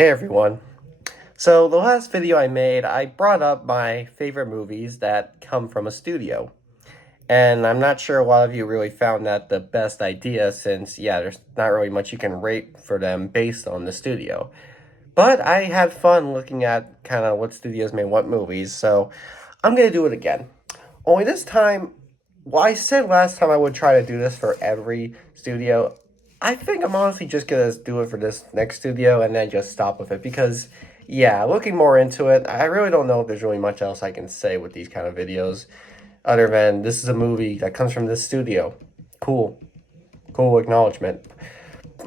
Hey everyone. So the last video I made, I brought up my favorite movies that come from a studio. And I'm not sure a lot of you really found that the best idea since, yeah, there's not really much you can rate for them based on the studio. But I had fun looking at kind of what studios made what movies, so I'm going to do it again. Only this time, well, I said last time I would try to do this for every studio. I think I'm honestly just gonna do it for this next studio and then just stop with it because, yeah, looking more into it, I really don't know if there's really much else I can say with these kind of videos other than this is a movie that comes from this studio. Cool. Cool acknowledgement.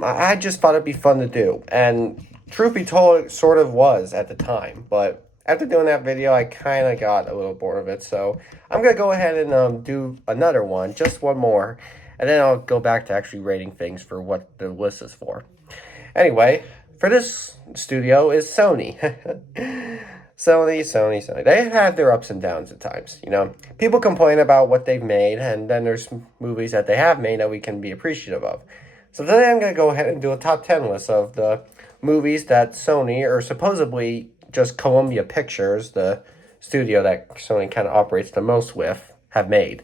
I just thought it'd be fun to do. And truth be told, it sort of was at the time. But after doing that video, I kind of got a little bored of it. So I'm going to go ahead and do another one, just one more. And then I'll go back to actually rating things for what the list is for. Anyway, for this studio is Sony. Sony. They have their ups and downs at times, you know. People complain about what they've made, and then there's movies that they have made that we can be appreciative of. So today I'm going to go ahead and do a top 10 list of the movies that Sony, or supposedly just Columbia Pictures, the studio that Sony kind of operates the most with, have made.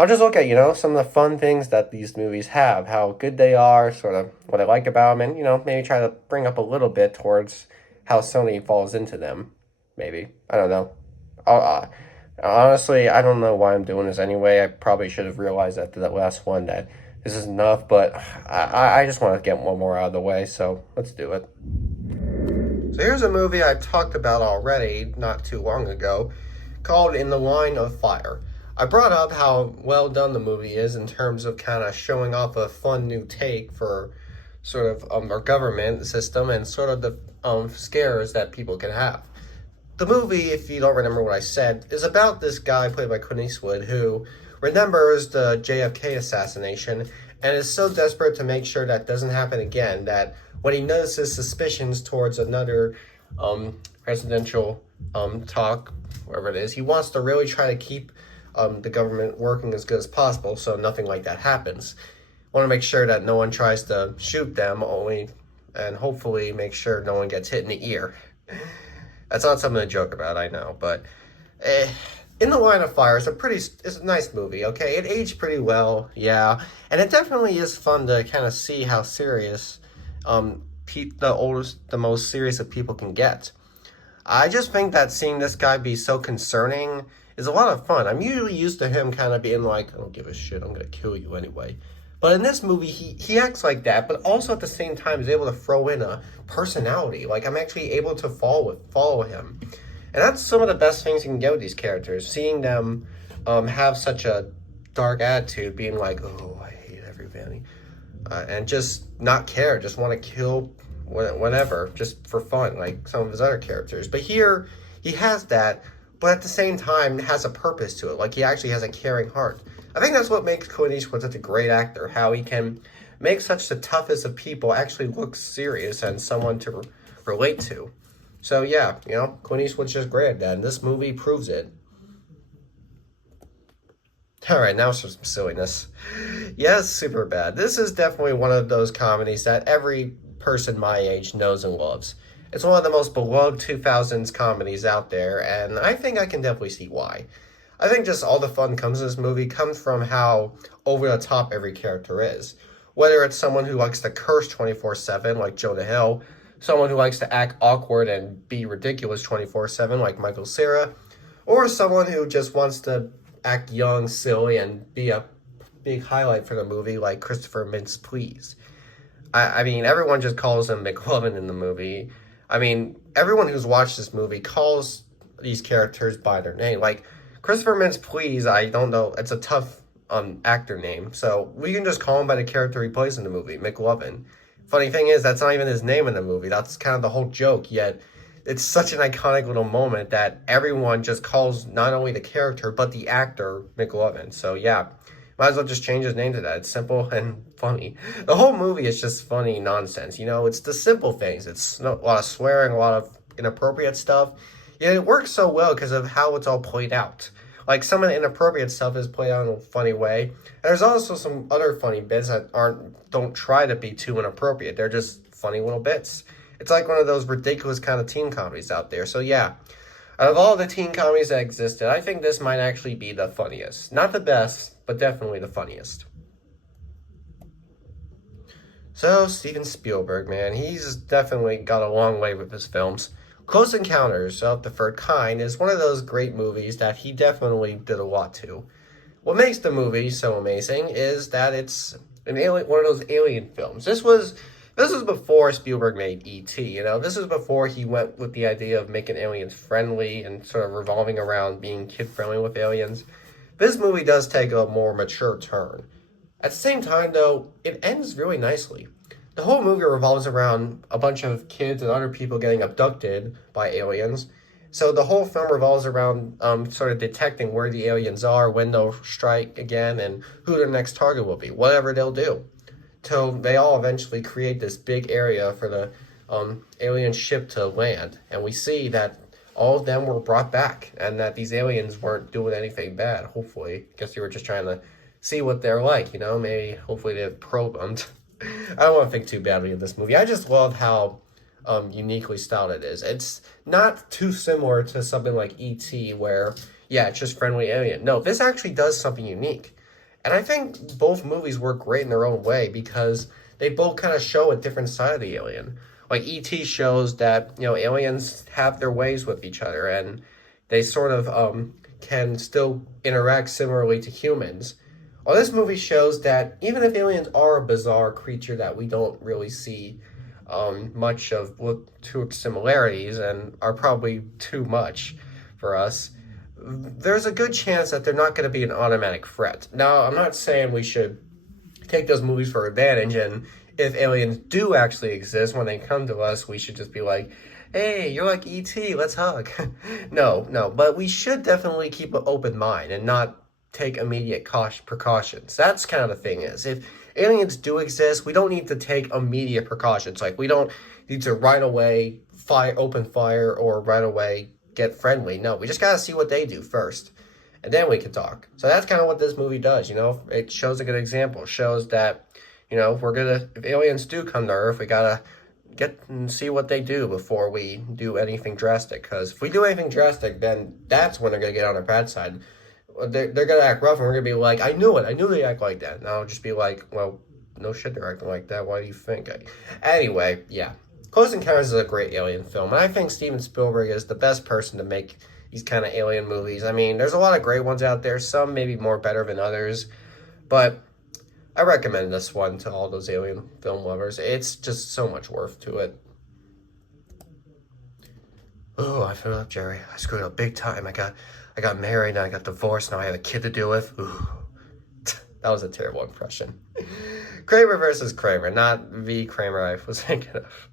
I'll just look at, you know, some of the fun things that these movies have, how good they are, sort of what I like about them, and, you know, maybe try to bring up a little bit towards how Sony falls into them. Maybe. I don't know. Honestly, I don't know why I'm doing this anyway. I probably should have realized after that last one that this is enough, but I just want to get one more out of the way, so let's do it. So here's a movie I talked about already not too long ago called In the Line of Fire. I brought up how well done the movie is in terms of kind of showing off a fun new take for sort of our government system and sort of the scares that people can have. The movie, if you don't remember what I said, is about this guy played by Clint Eastwood who remembers the JFK assassination and is so desperate to make sure that doesn't happen again that when he notices suspicions towards another presidential talk, wherever it is, he wants to really try to keep the government working as good as possible so nothing like that happens. Want to make sure that no one tries to shoot them, and hopefully make sure no one gets hit in the ear. That's not something to joke about, I know, but In the Line of Fire is it's a nice movie, okay? It aged pretty well, yeah, and it definitely is fun to kind of see how serious the most serious of people can get. I just think that seeing this guy be so concerning is a lot of fun. I'm usually used to him kind of being like, I don't give a shit, I'm gonna kill you anyway. But in this movie, he acts like that, but also at the same time is able to throw in a personality. Like, I'm actually able to follow him. And that's some of the best things you can get with these characters. Seeing them have such a dark attitude, being like, oh, I hate everybody. And just not care, just want to kill whenever, just for fun, like some of his other characters. But here, he has that, but at the same time, has a purpose to it. Like, he actually has a caring heart. I think that's what makes Clint Eastwood such a great actor, how he can make such the toughest of people actually look serious and someone to relate to. So yeah, you know, Clint Eastwood's just great at that, and this movie proves it. Alright, now some silliness. Yes, Superbad. This is definitely one of those comedies that every person my age knows and loves. It's one of the most beloved 2000s comedies out there, and I think I can definitely see why. I think just all the fun comes in this movie comes from how over the top every character is. Whether it's someone who likes to curse 24/7 like Jonah Hill, someone who likes to act awkward and be ridiculous 24/7 like Michael Cera, or someone who just wants to act young, silly, and be a big highlight for the movie like Christopher Mintz-Please. I mean, everyone just calls him McLovin in the movie. I mean, everyone who's watched this movie calls these characters by their name. Like, Christopher Mintz-Please, I don't know, it's a tough actor name, so we can just call him by the character he plays in the movie, McLovin. Funny thing is, that's not even his name in the movie. That's kind of the whole joke, yet it's such an iconic little moment that everyone just calls not only the character, but the actor McLovin. So yeah, might as well just change his name to that. It's simple and funny. The whole movie is just funny nonsense, you know? It's the simple things. It's a lot of swearing, a lot of inappropriate stuff. Yeah, it works so well because of how it's all played out. Like, some of the inappropriate stuff is played out in a funny way. And there's also some other funny bits that don't try to be too inappropriate. They're just funny little bits. It's like one of those ridiculous kind of teen comedies out there. So yeah, out of all the teen comedies that existed, I think this might actually be the funniest. Not the best, but definitely the funniest. So, Steven Spielberg, man, he's definitely got a long way with his films. Close Encounters of the Third Kind is one of those great movies that he definitely did a lot to. What makes the movie so amazing is that it's one of those alien films. This was before Spielberg made E.T., you know? This is before he went with the idea of making aliens friendly and sort of revolving around being kid-friendly with aliens. This movie does take a more mature turn. At the same time, though, it ends really nicely. The whole movie revolves around a bunch of kids and other people getting abducted by aliens. So the whole film revolves around sort of detecting where the aliens are, when they'll strike again, and who their next target will be, whatever they'll do. Till they all eventually create this big area for the alien ship to land. And we see that all of them were brought back, and that these aliens weren't doing anything bad, hopefully. I guess they were just trying to see what they're like, you know? Maybe, hopefully they probe them. I don't want to think too badly of this movie. I just love how uniquely styled it is. It's not too similar to something like E.T. where, yeah, it's just friendly alien. No, this actually does something unique. And I think both movies work great in their own way because they both kind of show a different side of the alien. Like E.T. shows that, you know, aliens have their ways with each other and they sort of can still interact similarly to humans. Well, this movie shows that even if aliens are a bizarre creature that we don't really see much of look to similarities and are probably too much for us, there's a good chance that they're not going to be an automatic threat. Now, I'm not saying we should take those movies for advantage, and if aliens do actually exist, when they come to us, we should just be like, hey, you're like E.T., let's hug. No, but we should definitely keep an open mind and not take immediate precautions. That's kind of the thing is, if aliens do exist, we don't need to take immediate precautions. Like, we don't need to right away open fire or right away get friendly. No, we just gotta see what they do first, and then we can talk. So that's kind of what this movie does, you know? It shows a good example. It shows that, you know, if aliens do come to Earth, we gotta get and see what they do before we do anything drastic. Because if we do anything drastic, then that's when they're gonna get on our bad side. They're going to act rough, and we're going to be like, I knew they act like that. And I'll just be like, well, no shit, they're acting like that. Why do you think? Anyway, yeah. Close Encounters is a great alien film, and I think Steven Spielberg is the best person to make these kind of alien movies. I mean, there's a lot of great ones out there, some maybe more better than others, but I recommend this one to all those alien film lovers. It's just so much worth to it. Oh, I feel up, Jerry. I screwed up big time. I got married, and I got divorced, now I have a kid to deal with. Ooh. That was a terrible impression. Kramer versus Kramer, not the Kramer I was thinking of.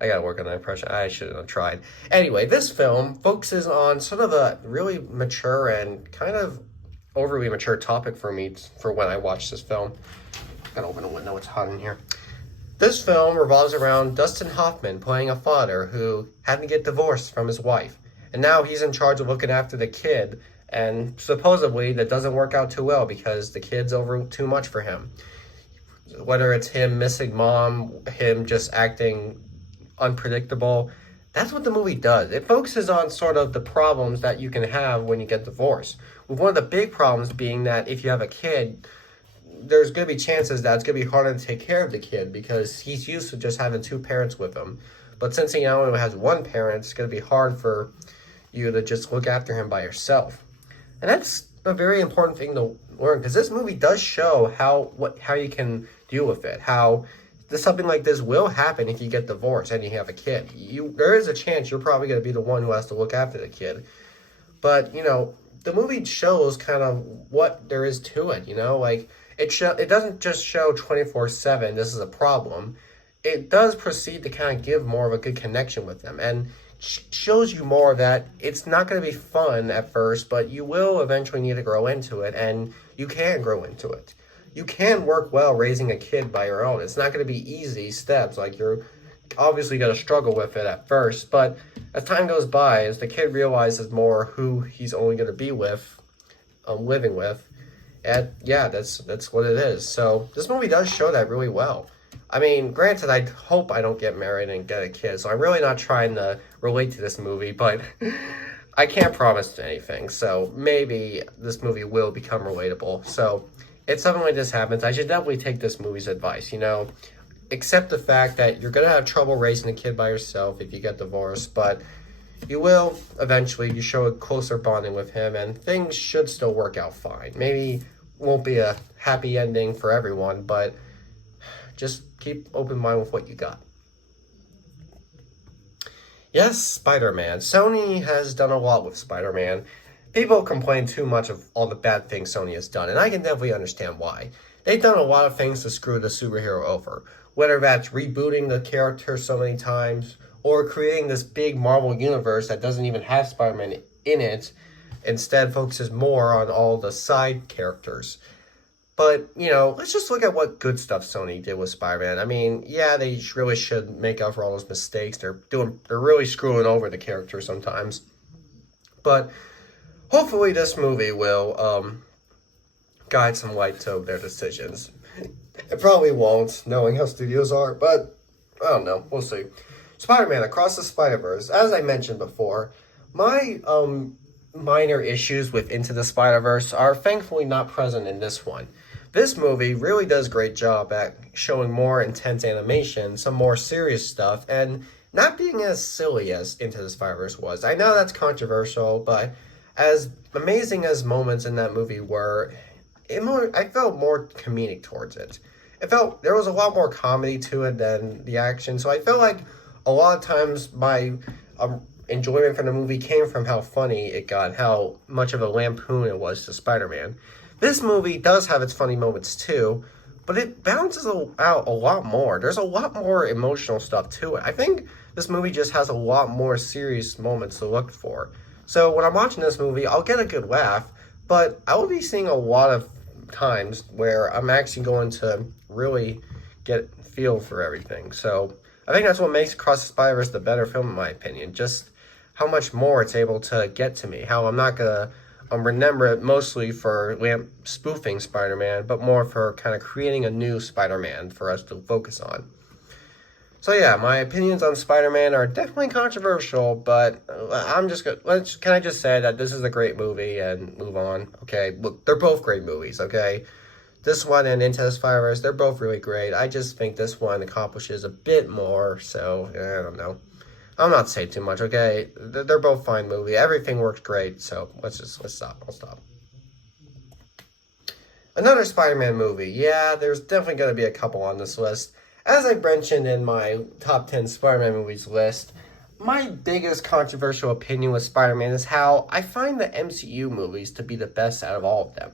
I gotta work on that impression. I shouldn't have tried. Anyway, this film focuses on sort of a really mature and kind of overly mature topic for me for when I watched this film. Gotta open a window, it's hot in here. This film revolves around Dustin Hoffman playing a father who had to get divorced from his wife. And now he's in charge of looking after the kid, and supposedly that doesn't work out too well because the kid's over too much for him. Whether it's him missing mom, him just acting unpredictable, that's what the movie does. It focuses on sort of the problems that you can have when you get divorced. With one of the big problems being that if you have a kid, there's going to be chances that it's going to be harder to take care of the kid because he's used to just having two parents with him. But since he now only has one parent, it's going to be hard for you to just look after him by yourself. And that's a very important thing to learn because this movie does show how you can deal with it, how something like this will happen if you get divorced and you have a kid. There is a chance you're probably going to be the one who has to look after the kid. But, you know, the movie shows kind of what there is to it, you know? Like, it doesn't just show 24/7 this is a problem. It does proceed to kind of give more of a good connection with them. And shows you more that it's not going to be fun at first, but you will eventually need to grow into it, and you can grow into it. You can work well raising a kid by your own. It's not going to be easy steps. Like, you're obviously going to struggle with it at first, but as time goes by, as the kid realizes more who he's only going to be with, living with, and yeah, that's what it is. So this movie does show that really well. I mean, granted, I hope I don't get married and get a kid, so I'm really not trying to relate to this movie, but I can't promise anything, so maybe this movie will become relatable. So, if something like this happens, I should definitely take this movie's advice, you know? Accept the fact that you're gonna have trouble raising a kid by yourself if you get divorced, but you will eventually. You show a closer bonding with him, and things should still work out fine. Maybe won't be a happy ending for everyone, but just keep open mind with what you got. Yes, Spider-Man. Sony has done a lot with Spider-Man. People complain too much of all the bad things Sony has done, and I can definitely understand why. They've done a lot of things to screw the superhero over, whether that's rebooting the character so many times, or creating this big Marvel universe that doesn't even have Spider-Man in it, instead focuses more on all the side characters. But, you know, let's just look at what good stuff Sony did with Spider-Man. I mean, yeah, they really should make up for all those mistakes. They're really screwing over the character sometimes. But hopefully this movie will guide some light to their decisions. It probably won't, knowing how studios are, but I don't know. We'll see. Spider-Man Across the Spider-Verse. As I mentioned before, my minor issues with Into the Spider-Verse are thankfully not present in this one. This movie really does a great job at showing more intense animation, some more serious stuff, and not being as silly as Into the Spider-Verse was. I know that's controversial, but as amazing as moments in that movie were, I felt more comedic towards it. It felt there was a lot more comedy to it than the action, so I felt like a lot of times my enjoyment from the movie came from how funny it got, how much of a lampoon it was to Spider-Man. This movie does have its funny moments too, but it balances out a lot more. There's a lot more emotional stuff to it. I think this movie just has a lot more serious moments to look for. So when I'm watching this movie, I'll get a good laugh, but I will be seeing a lot of times where I'm actually going to really get feel for everything. So I think that's what makes Across the Spider-Verse the better film, in my opinion. Just how much more it's able to get to me. How I'm not going to remember it mostly for spoofing Spider-Man, but more for kind of creating a new Spider-Man for us to focus on. So yeah, my opinions on Spider-Man are definitely controversial, but I'm just gonna, can I just say that this is a great movie and move on? Okay, look, they're both great movies, okay? This one and Into the Spider-Verse, they're both really great. I just think this one accomplishes a bit more, so I don't know. I'm not saying too much, okay? They're both fine movies. Everything works great, so let's stop. I'll stop. Another Spider-Man movie. Yeah, there's definitely going to be a couple on this list. As I mentioned in my top 10 Spider-Man movies list, my biggest controversial opinion with Spider-Man is how I find the MCU movies to be the best out of all of them.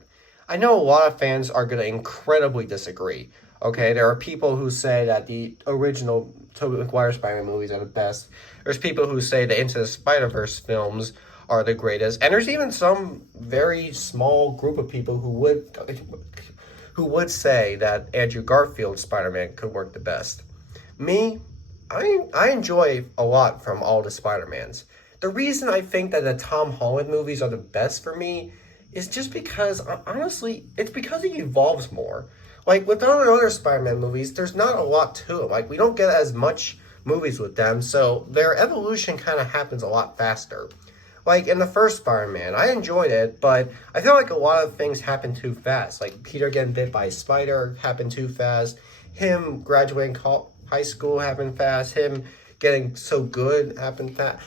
I know a lot of fans are going to incredibly disagree. Okay, there are people who say that the original Tobey Maguire Spider-Man movies are the best. There's people who say the Into the Spider-Verse films are the greatest. And there's even some very small group of people who would say that Andrew Garfield's Spider-Man could work the best. Me, I enjoy a lot from all the Spider-Mans. The reason I think that the Tom Holland movies are the best for me is just because, honestly, it's because he evolves more. Like, with all the other Spider-Man movies, there's not a lot to it. Like, we don't get as much movies with them, so their evolution kind of happens a lot faster. Like, in the first Spider-Man, I enjoyed it, but I feel like a lot of things happen too fast. Like, Peter getting bit by a spider happened too fast. Him graduating high school happened fast. Him getting so good happened fast.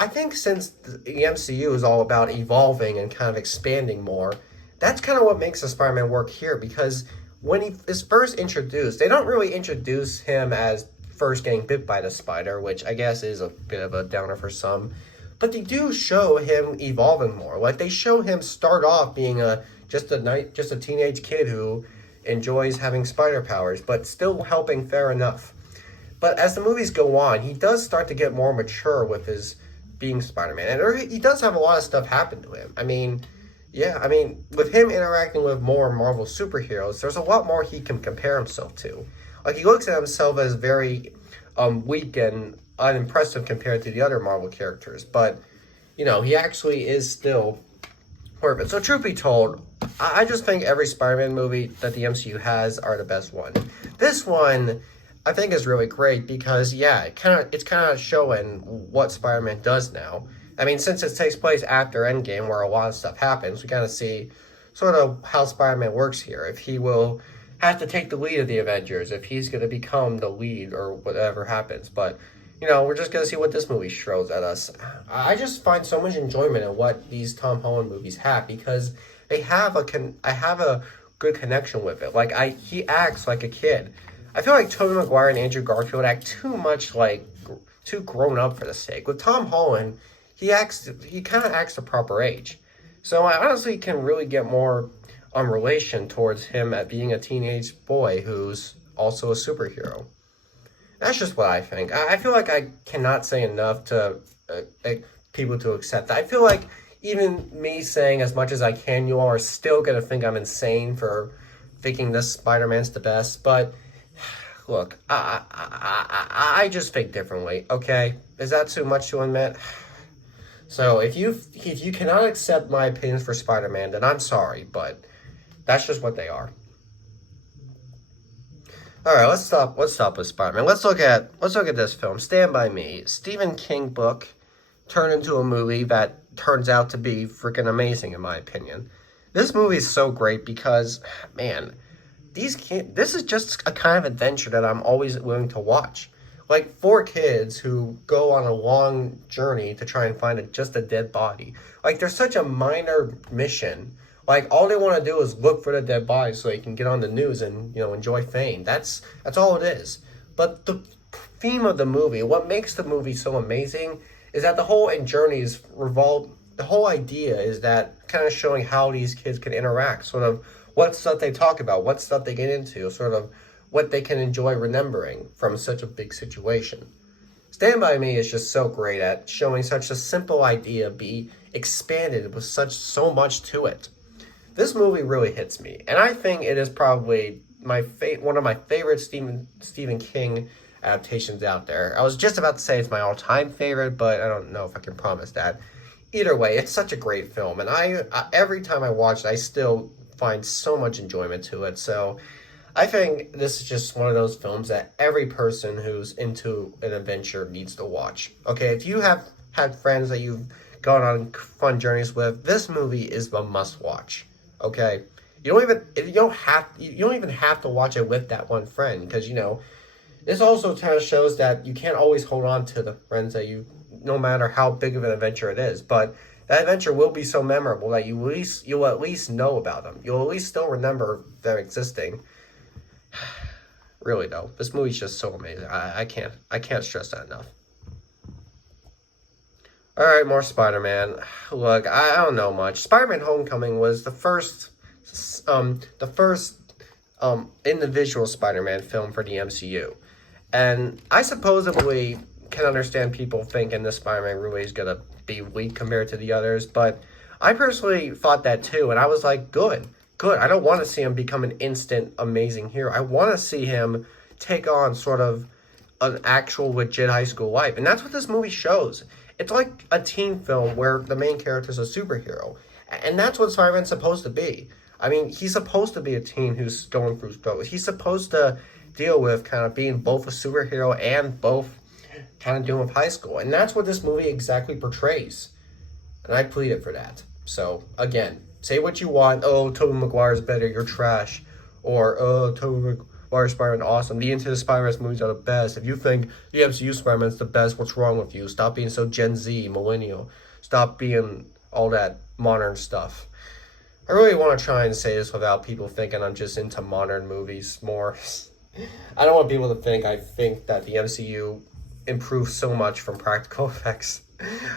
I think since the MCU is all about evolving and kind of expanding more, that's kind of what makes the Spider-Man work here, because when he is first introduced, they don't really introduce him as first getting bit by the spider, which I guess is a bit of a downer for some. But they do show him evolving more. Like, they show him start off being just a teenage kid who enjoys having spider powers, but still helping fair enough. But as the movies go on, he does start to get more mature with his being Spider-Man. And he does have a lot of stuff happen to him. With him interacting with more Marvel superheroes, there's a lot more he can compare himself to. Like, he looks at himself as very weak and unimpressive compared to the other Marvel characters. But, you know, he actually is still worth it. So, truth be told, I just think every Spider-Man movie that the MCU has are the best one. This one I think is really great because yeah, it's kind of showing what Spider-Man does now. I mean, since it takes place after Endgame, where a lot of stuff happens, we kind of see sort of how Spider-Man works here. If he will have to take the lead of the Avengers, if he's going to become the lead or whatever happens. But we're just going to see what this movie throws at us. I just find so much enjoyment in what these Tom Holland movies have because I have a good connection with it. Like he acts like a kid. I feel like Tobey Maguire and Andrew Garfield act too much like too grown up for the sake. With Tom Holland, he kind of acts the proper age. So I honestly can really get more on relation towards him at being a teenage boy who's also a superhero. That's just what I think. I feel like I cannot say enough to people to accept that. I feel like even me saying as much as I can, you all are still going to think I'm insane for thinking this Spider-Man's the best. But look, I just think differently, okay? Is that too much to admit? So if you cannot accept my opinions for Spider-Man, then I'm sorry, but that's just what they are. All right, let's stop with Spider-Man. Let's look at this film, Stand By Me. Stephen King book turned into a movie that turns out to be freaking amazing in my opinion. This movie is so great because, man, this is just a kind of adventure that I'm always willing to watch. Like 4 kids who go on a long journey to try and find just a dead body. Like there's such a minor mission. Like all they want to do is look for the dead body so they can get on the news and enjoy fame. That's all it is. But the theme of the movie, what makes the movie so amazing, is that the whole journeys revolve. The whole idea is that kind of showing how these kids can interact, sort of what stuff they talk about, what stuff they get into, sort of what they can enjoy remembering from such a big situation. Stand By Me is just so great at showing such a simple idea be expanded with so much to it. This movie really hits me, and I think it is probably one of my favorite Stephen King adaptations out there. I was just about to say it's my all-time favorite, but I don't know if I can promise that. Either way, it's such a great film, and I every time I watch it, I still find so much enjoyment to it. So I think this is just one of those films that every person who's into an adventure needs to watch. Okay, if you have had friends that you've gone on fun journeys with, this movie is a must-watch. Okay, you don't even have to watch it with that one friend because this also kind of shows that you can't always hold on to the friends that no matter how big of an adventure it is, but that adventure will be so memorable that you'll at least know about them. You'll at least still remember them existing. Really though, this movie's just so amazing. I can't stress that enough. All right, more Spider-Man. Look, I don't know much. Spider-Man: Homecoming was the first individual Spider-Man film for the MCU, and I supposedly can understand people thinking this Spider-Man really is gonna be weak compared to the others, but I personally thought that too, and I was like, good. I don't want to see him become an instant amazing hero. I want to see him take on sort of an actual legit high school life, and that's what this movie shows. It's like a teen film where the main character is a superhero, and that's what Spider-Man's supposed to be. I mean, he's supposed to be a teen who's going through both. He's supposed to deal with kind of being both a superhero and both kind of dealing with high school, and that's what this movie exactly portrays. And I pleaded for that. So again, say what you want. Oh, Tobey Maguire's better, you're trash. Or, oh, Tobey Maguire's Spider-Man awesome. The Into the Spider-Man movies are the best. If you think the MCU Spider-Man's the best, what's wrong with you? Stop being so Gen Z, millennial. Stop being all that modern stuff. I really want to try and say this without people thinking I'm just into modern movies more. I don't want people to think I think that the MCU improved so much from practical effects.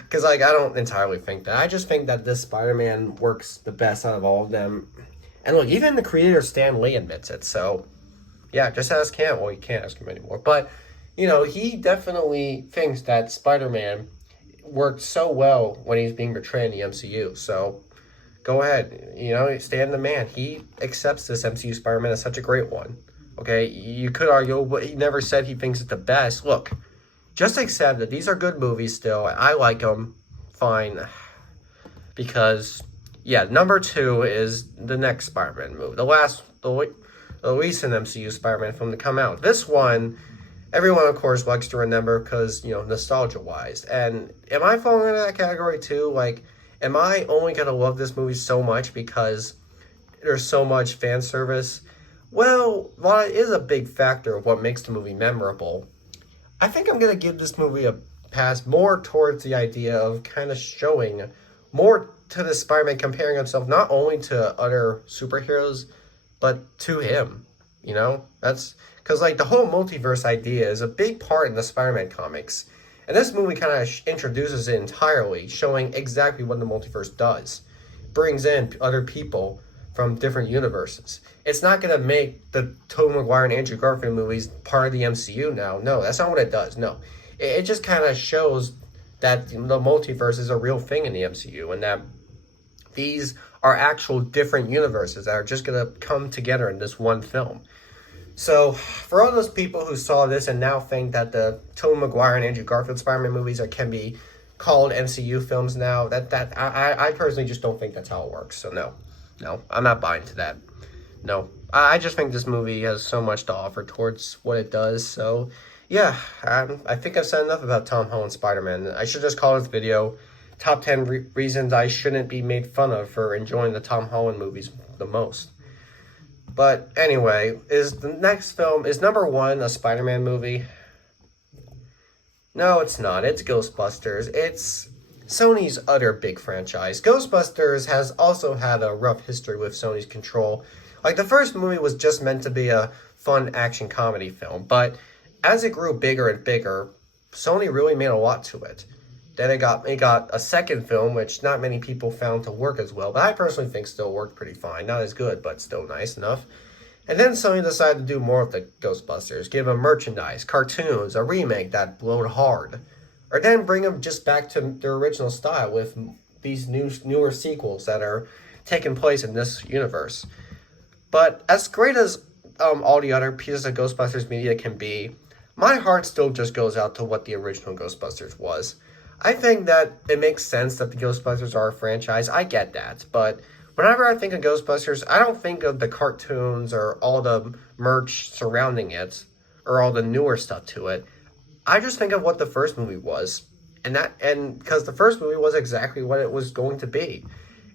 Because, I don't entirely think that. I just think that this Spider-Man works the best out of all of them. And look, even the creator Stan Lee admits it. So, yeah, just ask him. Well, you can't ask him anymore. But, he definitely thinks that Spider-Man worked so well when he's being portrayed in the MCU. So, go ahead. Stan the man. He accepts this MCU Spider-Man as such a great one. Okay, you could argue, but he never said he thinks it's the best. Look, just accept that these are good movies still. I like them. Fine. Because, yeah, number 2 is the next Spider-Man movie. The recent MCU Spider-Man film to come out. This one everyone, of course, likes to remember because, you know, nostalgia-wise. And am I falling into that category too? Like, am I only going to love this movie so much because there's so much fan service? Well, while it is a big factor of what makes the movie memorable, I think I'm going to give this movie a pass more towards the idea of kind of showing more to the Spider-Man, comparing himself not only to other superheroes, but to him. You know? That's because, like, the whole multiverse idea is a big part in the Spider-Man comics. And this movie kind of introduces it entirely, showing exactly what the multiverse does. Brings in other people from different universes. It's not going to make the Tobey Maguire and Andrew Garfield movies part of the MCU now. No, that's not what it does. No. It just kind of shows that the multiverse is a real thing in the MCU and that these are actual different universes that are just going to come together in this one film. So, for all those people who saw this and now think that the Tobey Maguire and Andrew Garfield Spider-Man movies can be called MCU films now, I personally just don't think that's how it works. So no, I'm not buying to that. No, I just think this movie has so much to offer towards what it does. So, yeah, I think I've said enough about Tom Holland's Spider-Man. I should just call this video top 10 reasons I shouldn't be made fun of for enjoying the Tom Holland movies the most. But anyway, is the next film, is number 1 a Spider-Man movie? No, it's not. It's Ghostbusters. It's Sony's other big franchise. Ghostbusters has also had a rough history with Sony's control. Like, the first movie was just meant to be a fun action comedy film, but as it grew bigger and bigger, Sony really made a lot to it. Then it got a second film, which not many people found to work as well, but I personally think still worked pretty fine. Not as good, but still nice enough. And then Sony decided to do more with the Ghostbusters, give them merchandise, cartoons, a remake that blowed hard. Or then bring them just back to their original style with these newer sequels that are taking place in this universe. But as great as all the other pieces of Ghostbusters media can be, my heart still just goes out to what the original Ghostbusters was. I think that it makes sense that the Ghostbusters are a franchise. I get that. But whenever I think of Ghostbusters, I don't think of the cartoons or all the merch surrounding it or all the newer stuff to it. I just think of what the first movie was. And because the first movie was exactly what it was going to be.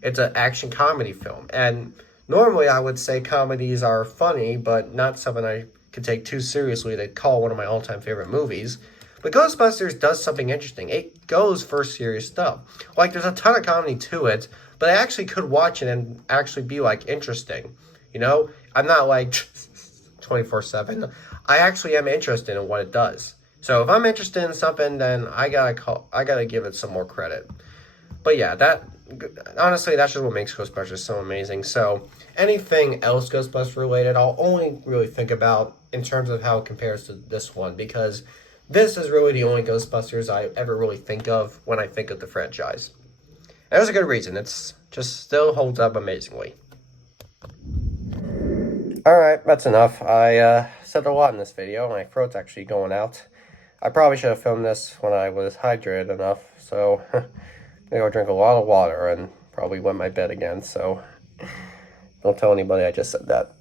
It's an action comedy film. And normally I would say comedies are funny, but not something I could take too seriously to call one of my all-time favorite movies. But Ghostbusters does something interesting. It goes for serious stuff. Like, there's a ton of comedy to it, but I actually could watch it and actually be, like, interesting. You know? I'm not, like, 24/7. I actually am interested in what it does. So if I'm interested in something, then I gotta give it some more credit. But yeah, honestly, that's just what makes Ghostbusters so amazing. So anything else Ghostbusters related, I'll only really think about in terms of how it compares to this one, because this is really the only Ghostbusters I ever really think of when I think of the franchise. And there's a good reason. It's just still holds up amazingly. Alright, that's enough. I said a lot in this video. My throat's actually going out. I probably should have filmed this when I was hydrated enough, so I'm gonna go drink a lot of water and probably wet my bed again, so don't tell anybody I just said that.